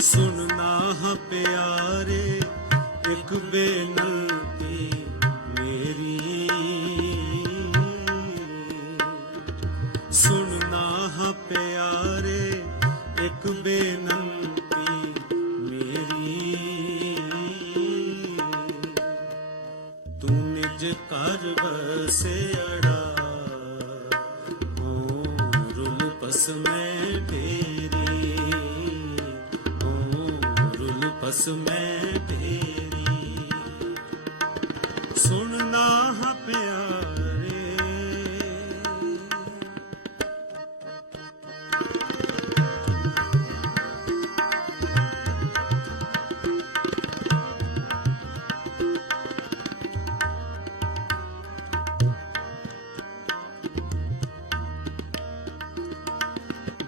ਸੁਣਨਾ ਹਾਂ ਪਿਆਰੇ, ਇੱਕ ਬੇਨਤੀ ਮੇਰੀ। ਸੁਣਨਾ ਹਾਂ ਪਿਆਰੇ, ਇੱਕ ਬੇਨਤੀ ਮੇਰੀ। ਤੂੰ ਨਿਜ ਘਰ ਵਸਿਆੜਾ ਓ ਰੁਲ ਪਸ ਮੈਂ ਰੁਲ ਮੈਂ ਤੇਰੀ। ਸੁਣਨਾ ਹਾਂ ਪਿਆਰੇ।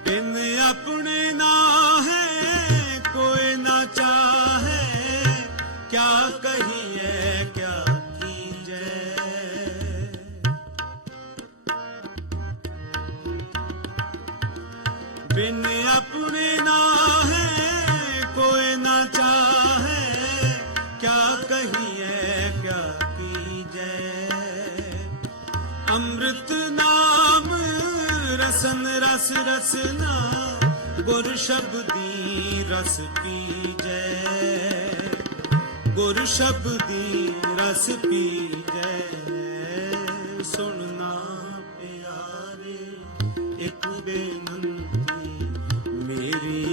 ਬਿਨ ਰਸਨ ਰਸ ਰਸਨਾ ਗੁਰ ਸ਼ਬਦੀ ਰਸ ਪੀਜੈ ਗੁਰ ਸ਼ਬਦੀ ਰਸ ਪੀਜੈ ਸੁਣਨਾ ਪਿਆਰੇ, ਇੱਕ ਬੇਨੰਤੀ ਮੇਰੀ।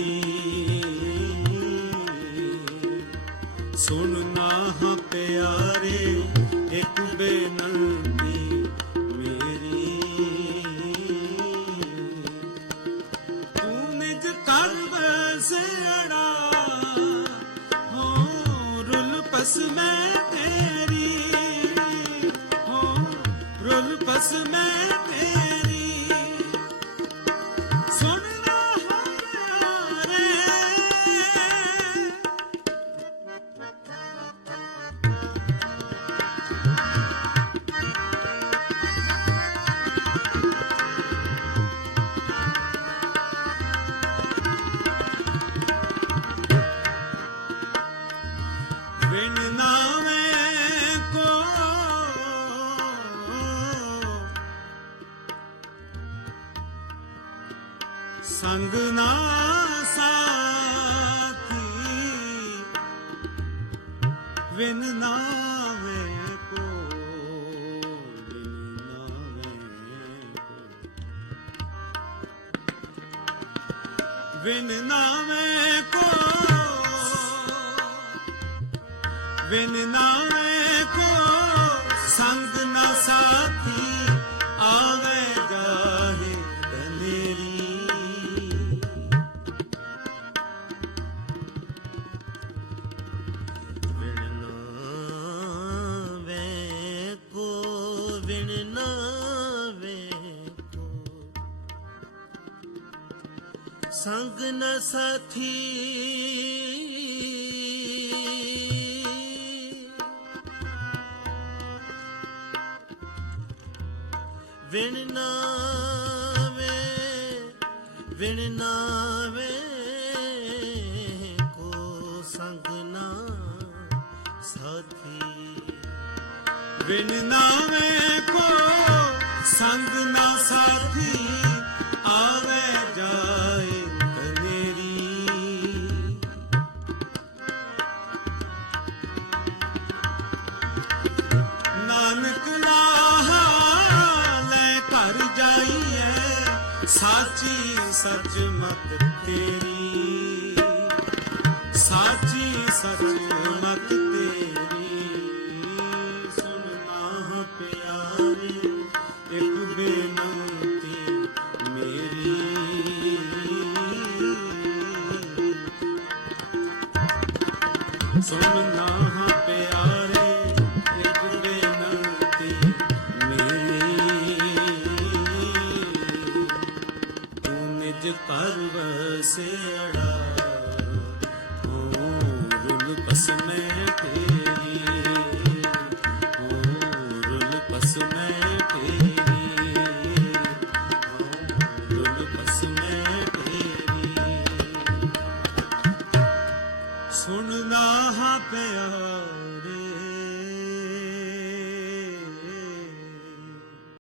ਸੁਣਨਾ ਪਿਆਰੇ, ਇੱਕ ਬੇਨੰਤੀ ਤੇਰੀ ਹੋ ਰੁਲ ਬਸ ਮੈਂ ਤੇਰੀ। ਸੁਣਨਾ ਹਮਾਰੇ ਵਿਣ ਨਾਵੇਂ ਸੰਗ ਨਾ ਸਾਥੀ। ਵਿਣ ਨਾਵੇਂ ਕੋ ਵਿਣ ਨਾਵੇਂ ਕੋ ਵਿਨ ਨਾਵੇਂ ਕੋ ਵਿਨ ਨਾਵੇਂ ਕੋ ਸੰਗ ਵਿਣ ਨਾਵੇਂ ਕੋ ਸੰਗ ਨ ਸਾਥੀ। ਵਿਣ ਨਾਵੇ ਵਿਣ ਨਾਵੇ ਕੋ ਸੰਗ ਨਾ ਸਾਥੀ। ਵਿਣ ਨਾਵੇਂ ਕੋ ਸੰਗ ਨਾ ਸਾਥੀ ਆਵੇ ਜਾਏ ਕਨੇਰੀ। ਨਾਨਕ ਲਾਹਾ ਲੈ ਘਰ ਜਾਈਏ ਸਾਚੀ ਸੱਚ ਮਤ ਤੇਰੀ। ਸਾਚੀ ਸੱਚ ਮਤ ਪਸ ਮੈਂ ਤੇਰੀ ਓ ਪਸ ਮੈਂ ਸੁਣਨਾ ਹਾਂ